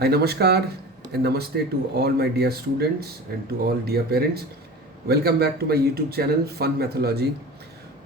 Hi, Namaskar and Namaste to all my dear students and to all dear parents. Welcome back to my YouTube channel, Fun Mathology,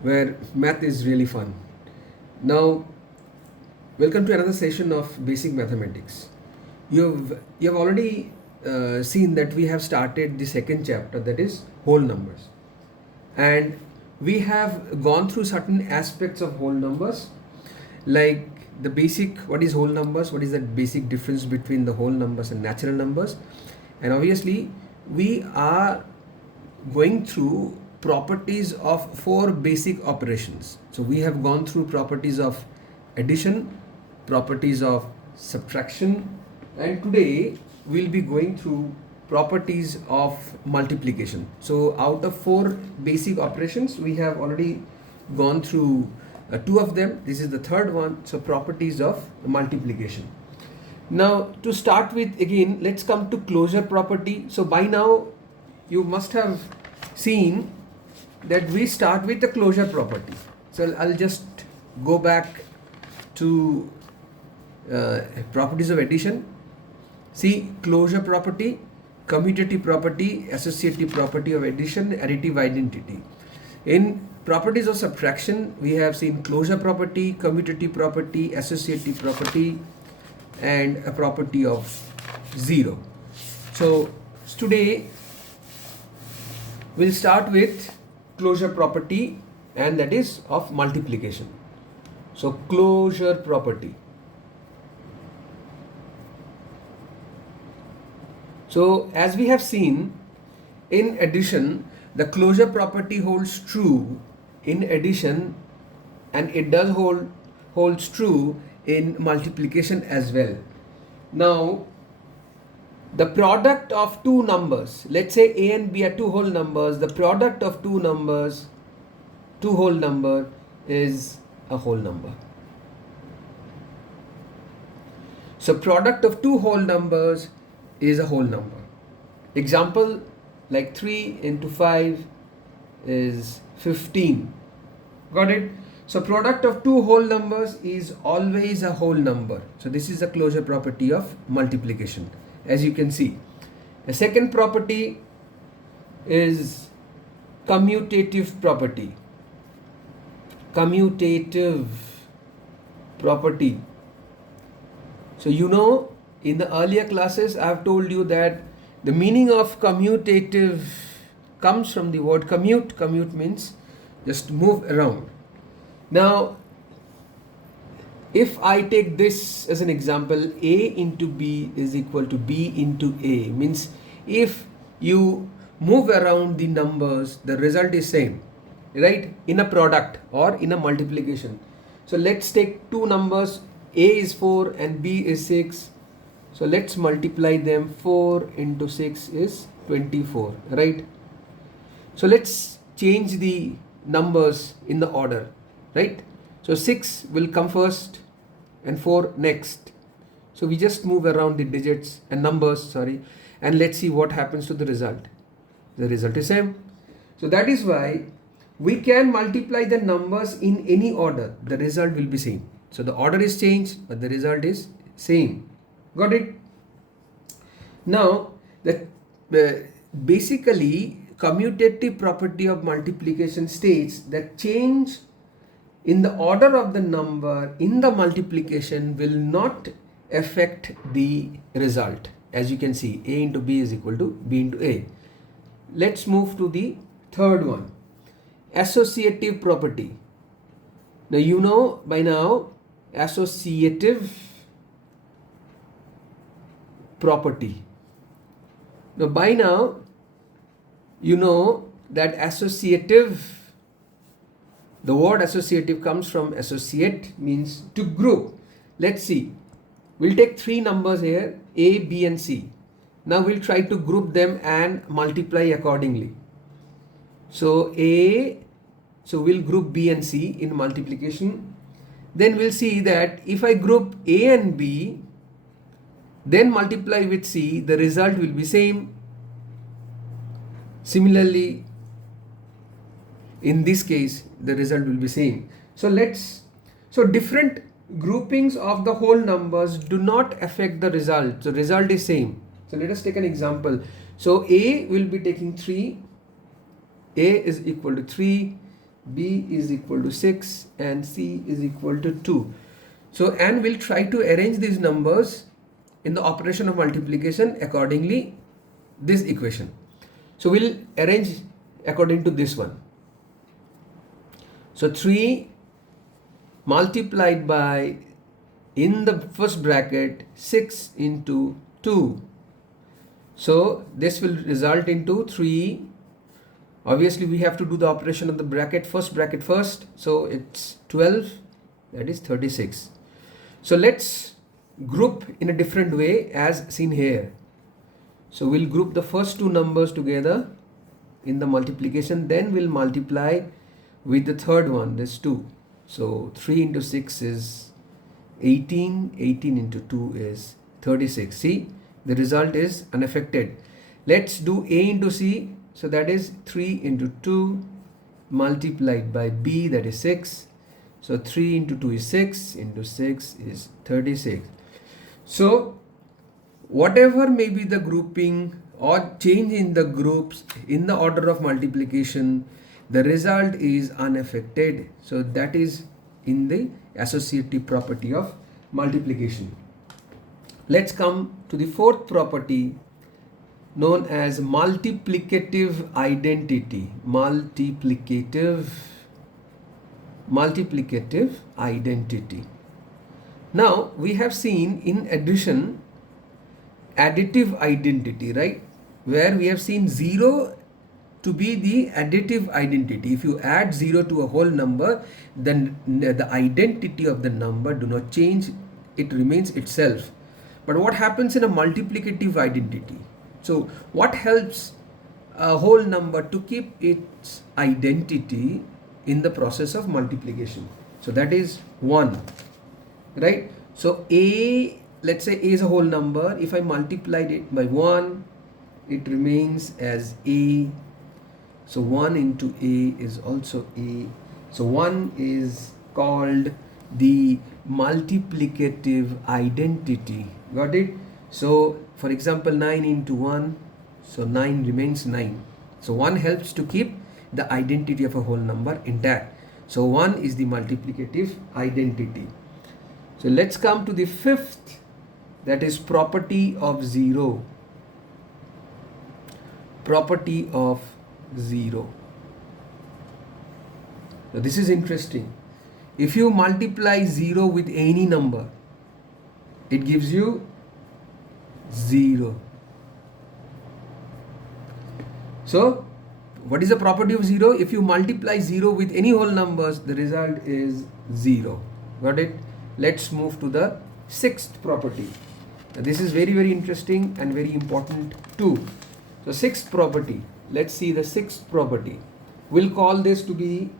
where math is really fun. Now, welcome to another session of Basic Mathematics. You have already seen that we have started the second chapter, that is whole numbers, and we have gone through certain aspects of whole numbers, like the basic, what is whole numbers, what is the basic difference between the whole numbers and natural numbers, and obviously we are going through properties of four basic operations. So we have gone through properties of addition, properties of subtraction, and today we'll be going through properties of multiplication. So out of four basic operations, we have already gone through two of them. This is the third one. So properties of multiplication. Now to start with, again let's come to closure property. So by now you must have seen that we start with the closure property. So I'll just go back to properties of addition. See, closure property, commutative property, associative property of addition, additive identity. In properties of subtraction, we have seen closure property, commutative property, associative property, and a property of zero. So today we'll start with closure property, and that is of multiplication. So closure property. So as we have seen, in addition, the closure property holds true in addition, and it does holds true in multiplication as well. Now, the product of two numbers, let's say a and b are two whole numbers, the product of two numbers, two whole number, is a whole number. So product of two whole numbers is a whole number. Example, like 3 into 5 is 15. Got it? So product of two whole numbers is always a whole number. So this is the closure property of multiplication, as you can see. The second property is commutative property. Commutative property. So you know, in the earlier classes I have told you that the meaning of commutative comes from the word commute. Commute means just move around. Now, if I take this as an example, a into b is equal to b into a, means if you move around the numbers, the result is same, right? In a product or in a multiplication. So let's take two numbers, a is 4 and b is 6. So let's multiply them. 4 into 6 is 24, right? So let's change the numbers in the order, right? So 6 will come first and 4 next. So we just move around the digits and numbers, sorry, and let's see what happens to the result. The result is same. So that is why we can multiply the numbers in any order. The result will be same. So the order is changed, but the result is same. Got it? Now, basically commutative property of multiplication states that change in the order of the number in the multiplication will not affect the result. As you can see, a into b is equal to b into a. Let's move to the third one, associative property. Now you know by now associative property. Now by now you know that associative, the word associative comes from associate, means to group. Let's see, we'll take three numbers here, a, b and c. Now we'll try to group them and multiply accordingly. So we'll group b and c in multiplication. Then we'll see that if I group a and b, then multiply with c, the result will be same. Similarly, in this case, the result will be same. So different groupings of the whole numbers do not affect the result. So result is same. So let us take an example. So A will be taking 3, A is equal to 3, B is equal to 6 and C is equal to 2. So and we'll try to arrange these numbers in the operation of multiplication accordingly this equation. So we'll arrange according to this one. So 3 multiplied by, in the first bracket, 6 into 2. So this will result into 3. Obviously we have to do the operation of the bracket first. So it's 12, that is 36. So let's group in a different way as seen here. So we'll group the first two numbers together in the multiplication, then we'll multiply with the third one, this 2. So 3 into 6 is 18, 18 into 2 is 36. See, the result is unaffected. Let's do A into C. So that is 3 into 2 multiplied by B, that is 6. So 3 into 2 is 6, into 6 is 36. So whatever may be the grouping or change in the groups in the order of multiplication, the result is unaffected. So that is in the associative property of multiplication. Let's come to the fourth property known as multiplicative identity. Multiplicative identity. Now we have seen in addition additive identity, right? Where we have seen 0 to be the additive identity. If you add 0 to a whole number, then the identity of the number do not change, it remains itself. But what happens in a multiplicative identity? So what helps a whole number to keep its identity in the process of multiplication? So that is 1, right? So A, let's say A is a whole number. If I multiplied it by 1, it remains as A. So 1 into A is also A. So 1 is called the multiplicative identity. Got it? So for example, 9 into 1, so 9 remains 9. So 1 helps to keep the identity of a whole number intact. So 1 is the multiplicative identity. So let's come to the fifth, that is property of 0. Property of 0. So this is interesting. If you multiply 0 with any number, it gives you 0. So what is the property of 0? If you multiply 0 with any whole numbers, the result is 0. Got it? Let's move to the sixth property. Now, this is very, very interesting and very important too. So sixth property. Let's see the sixth property. We'll call this to be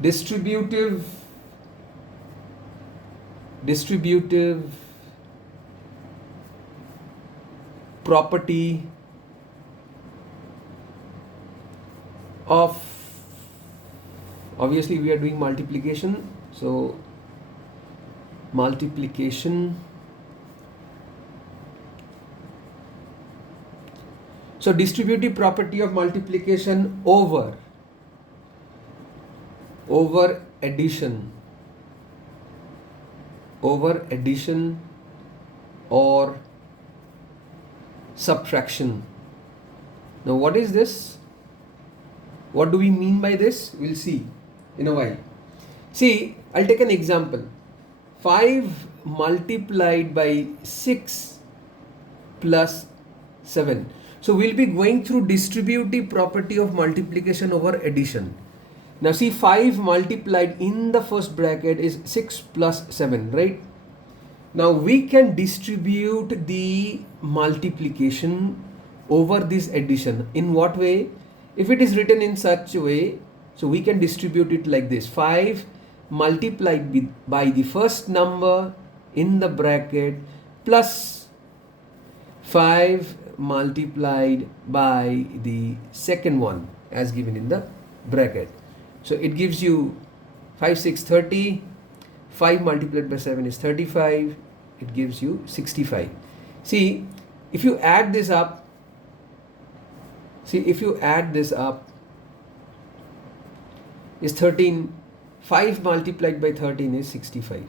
distributive property of, obviously we are doing multiplication, so multiplication. So distributive property of multiplication over addition or subtraction. Now what is this? What do we mean by this? We'll see in a while. See, I'll take an example. 5 multiplied by 6 plus 7. So we'll be going through distributive property of multiplication over addition. Now see, 5 multiplied in the first bracket is 6 plus 7, right? Now we can distribute the multiplication over this addition. In what way? If it is written in such a way, so we can distribute it like this: 5 multiplied by the first number in the bracket plus 5 multiplied by the second one as given in the bracket. So it gives you 5, 6, 30 5 multiplied by 7 is 35. It gives you 65. See, if you add this up, is 13. 5 multiplied by 13 is 65.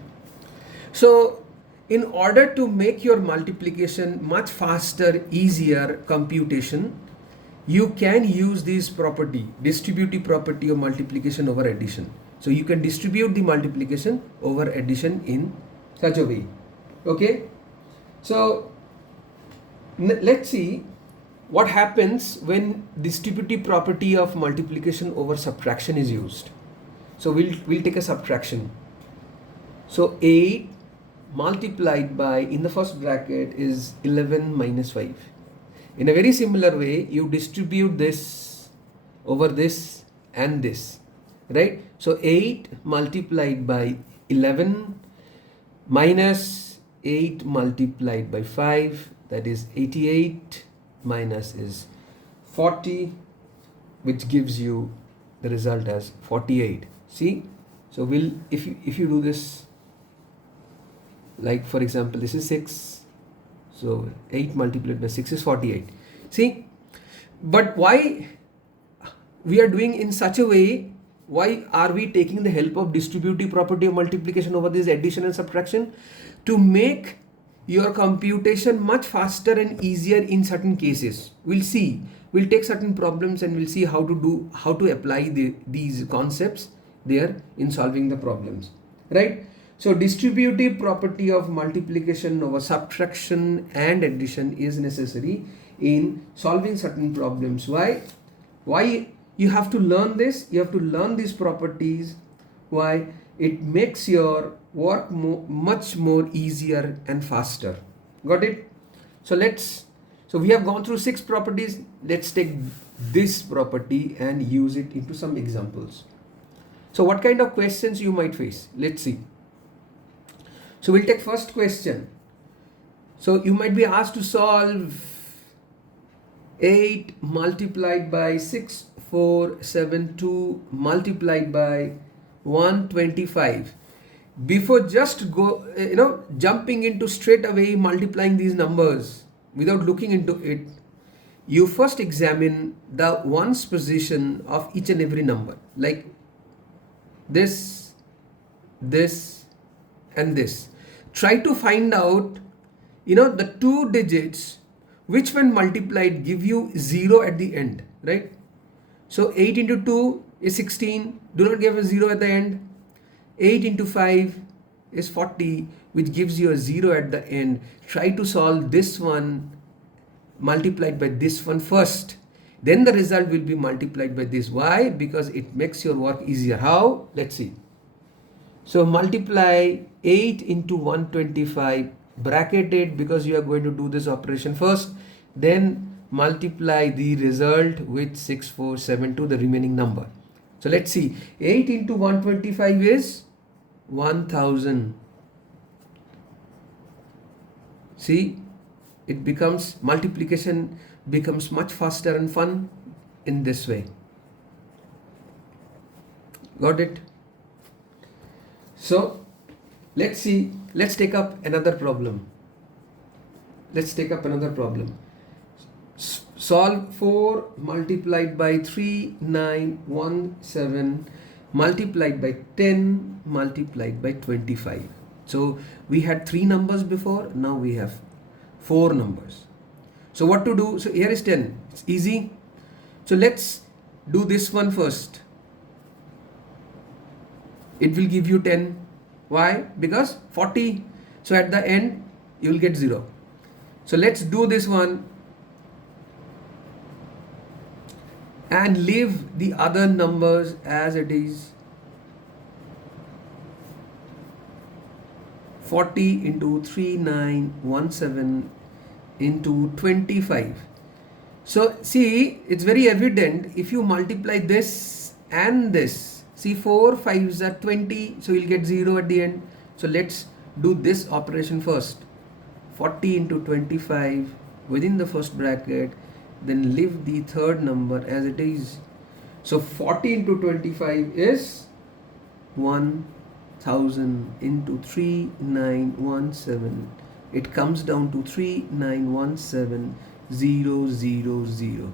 So in order to make your multiplication much faster, easier computation, you can use this property, distributive property of multiplication over addition. So you can distribute the multiplication over addition in such a way. Okay, so let's see what happens when distributive property of multiplication over subtraction is used. So we'll take a subtraction. So 8 multiplied by, in the first bracket, is 11 minus 5. In a very similar way, you distribute this over this and this, right? So 8 multiplied by 11 minus 8 multiplied by 5, that is 88, minus is 40, which gives you the result as 48. See, so if you do this, like for example, this is 6, so 8 multiplied by 6 is 48. See, but why we are doing in such a way? Why are we taking the help of distributive property of multiplication over this addition and subtraction? To make your computation much faster and easier in certain cases. We'll see. We'll take certain problems and we'll see how to apply these concepts there in solving the problems, right? So distributive property of multiplication over subtraction and addition is necessary in solving certain problems. Why you have to learn this? You have to learn these properties. Why? It makes your work much more easier and faster. Got it? So we have gone through 6 properties. Let's take this property and use it into some examples. So what kind of questions you might face? Let's see. So we'll take first question. So you might be asked to solve 8 multiplied by 6472 multiplied by 125. Before just jumping into straight away multiplying these numbers without looking into it, you first examine the ones position of each and every number, like this, this, and this. Try to find out, the 2 digits which when multiplied give you 0 at the end, right? So 8 into 2 is 16, do not give a 0 at the end. 8 into 5 is 40, which gives you a 0 at the end. Try to solve this one multiplied by this one first. Then the result will be multiplied by this. Why? Because it makes your work easier. How? Let's see. So multiply 8 into 125, bracketed, because you are going to do this operation first. Then multiply the result with 6472, the remaining number. So let's see. 8 into 125 is 1000. See, it becomes, multiplication becomes much faster and fun in this way. Got it? So let's see. Let's take up another problem. Solve 4 multiplied by 3917 multiplied by 10 multiplied by 25. So we had 3 numbers before, now we have 4 numbers. So what to do? So here is 10. It's easy. So let's do this one first. It will give you 10. Why? Because 40. So at the end you will get 0. So let's do this one and leave the other numbers as it is. 40 into 3917 into 25. So see, it's very evident if you multiply this and this. See, 4 5s are 20, so you'll get 0 at the end. So let's do this operation first. 40 into 25 within the first bracket, then leave the third number as it is. So 40 into 25 is 1 1000 into 3917, it comes down to 3917000.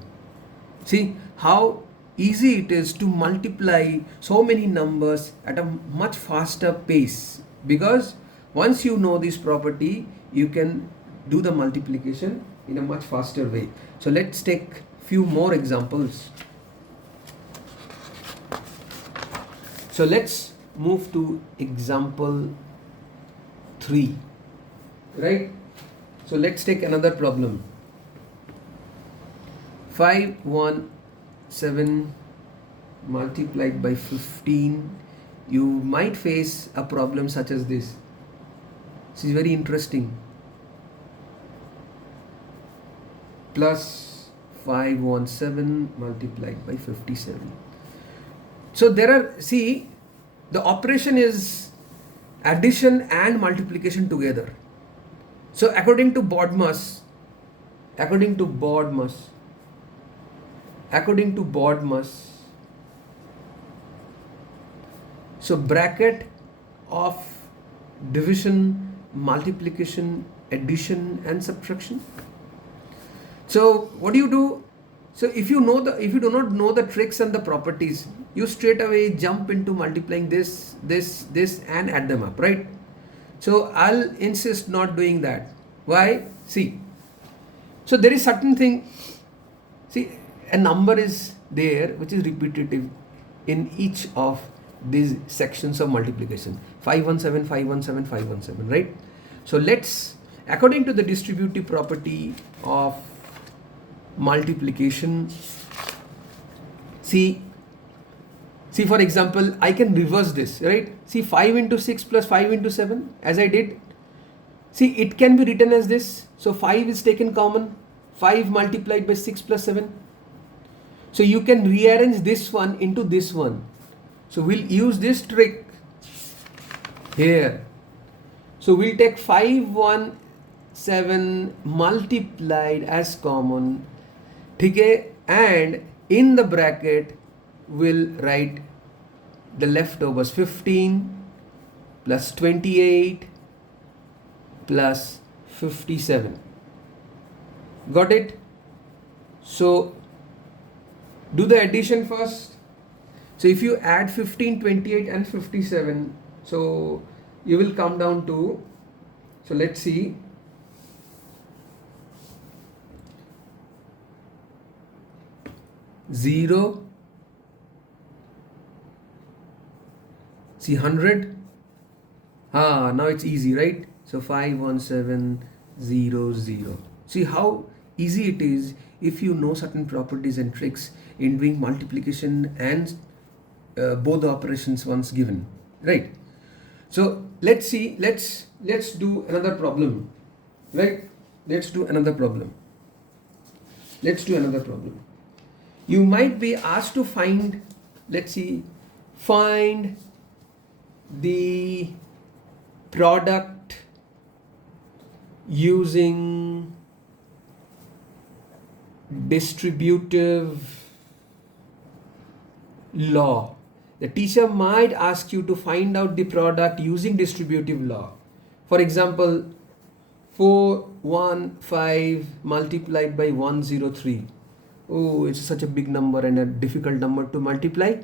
See how easy it is to multiply so many numbers at a much faster pace, because once you know this property, you can do the multiplication in a much faster way. So let's take few more examples. So let's move to example 3, right? So let's take another problem. 517 multiplied by 15. You might face a problem such as this. This is very interesting. Plus 517 multiplied by 57. So there are, see, the operation is addition and multiplication together. So according to Bodmas, so bracket of division, multiplication, addition and subtraction. So what do you do? So if you do not know the tricks and the properties, you straight away jump into multiplying this and add them up, right? So I'll insist not doing that. Why? See, so there is certain thing. See, a number is there which is repetitive in each of these sections of multiplication. 517, 517, 517, right? So let's, according to the distributive property of multiplication, see for example, I can reverse this, right? See, 5 into 6 plus 5 into 7, as I did. See, it can be written as this. So 5 is taken common, 5 multiplied by 6 plus 7. So you can rearrange this one into this one. So we'll use this trick here. So we'll take 517 multiplied as common, okay, and in the bracket we'll write the leftovers, 15 plus 28 plus 57. Got it? So do the addition first. So if you add 15, 28 and 57, so you will come down to, so let's see, zero, see 100. Now it's easy, right? So 51700. See how easy it is if you know certain properties and tricks in doing multiplication and both the operations once given, right? So let's see, let's do another problem, right? Let's do another problem. You might be asked to find, let's see, find the product using distributive law. The teacher might ask you to find out the product using distributive law. For example, 415 multiplied by 103. Oh, it's such a big number and a difficult number to multiply.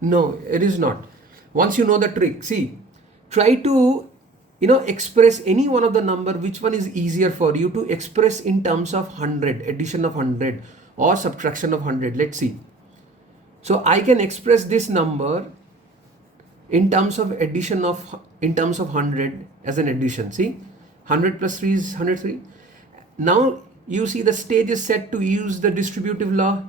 No, it is not. Once you know the trick, see, try to express any one of the number, which one is easier for you to express in terms of 100, addition of 100 or subtraction of 100. Let's see. So I can express this number in terms of addition of, in terms of 100 as an addition. See, 100 plus 3 is 103. Now you see the stage is set to use the distributive law.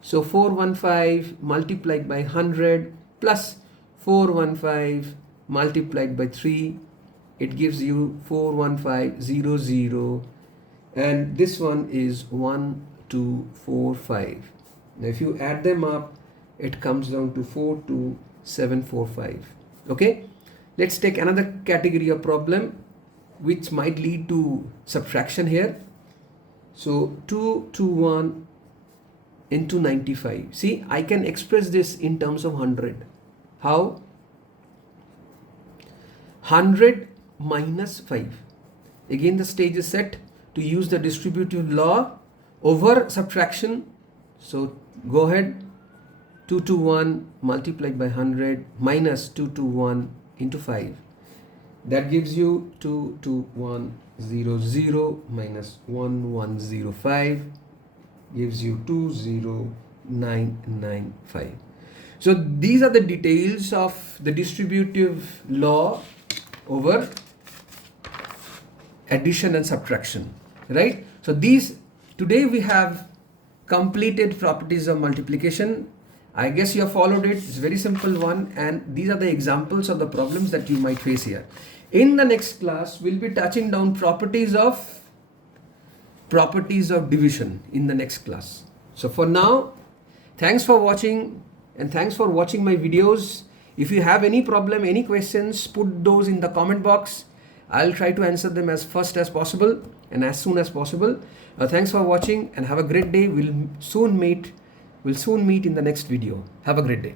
So 415 multiplied by 100 plus 415 multiplied by 3, it gives you 41500, and this one is 1245. Now if you add them up, it comes down to 42745. Okay, let's take another category of problem which might lead to subtraction here. So 221 into 95. See, I can express this in terms of 100. How? 100 minus 5. Again the stage is set to use the distributive law over subtraction. So go ahead, 221 multiplied by 100 minus 221 into 5. That gives you 22100 minus 1105 gives you 20995. So these are the details of the distributive law over addition and subtraction, right? So today we have completed properties of multiplication. I guess you have followed it. It's a very simple one, and these are the examples of the problems that you might face here. In the next class, we'll be touching down properties of division in the next class. So for now, thanks for watching, and thanks for watching my videos. If you have any problem, any questions, put those in the comment box. I'll try to answer them as fast as possible and as soon as possible. Thanks for watching and have a great day. We'll soon meet in the next video. Have a great day.